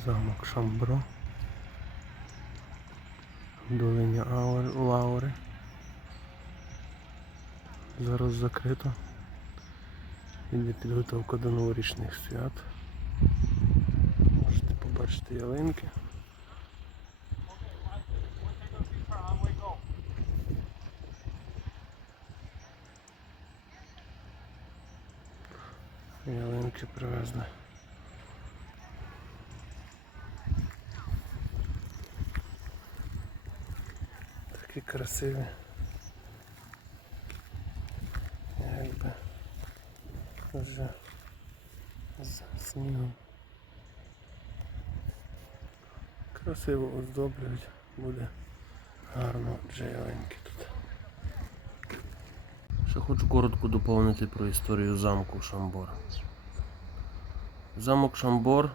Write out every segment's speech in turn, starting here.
Замок Шамбро. В долині Лаури. Зараз закрито. Іде підготовка до новорічних свят. Можете побачити ялинки. Ялинки привезли. Такі красиві. Якби вже з снігом. Красиво оздоблюють, буде гарно вже тут. Ще хочу коротко доповнити про історію замку Шамбор. Замок Шамбор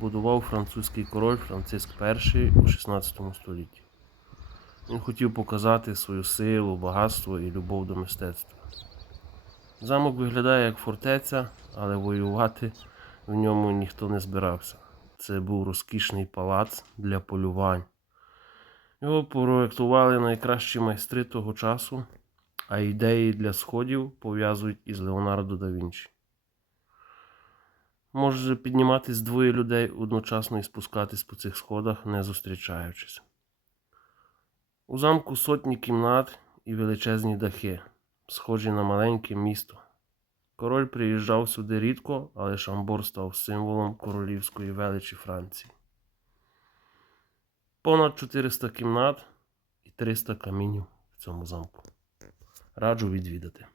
будував французький король Франциск І у 16 столітті. Він хотів показати свою силу, багатство і любов до мистецтва. Замок виглядає як фортеця, але воювати в ньому ніхто не збирався. Це був розкішний палац для полювань. Його проєктували найкращі майстри того часу, а ідеї для сходів пов'язують із Леонардо да Вінчі. Може підніматись двоє людей одночасно і спускатись по цих сходах, не зустрічаючись. У замку сотні кімнат і величезні дахи, схожі на маленьке місто. Король приїжджав сюди рідко, але Шамбор став символом королівської величі Франції. Понад 400 кімнат і 300 камінів в цьому замку. Раджу відвідати.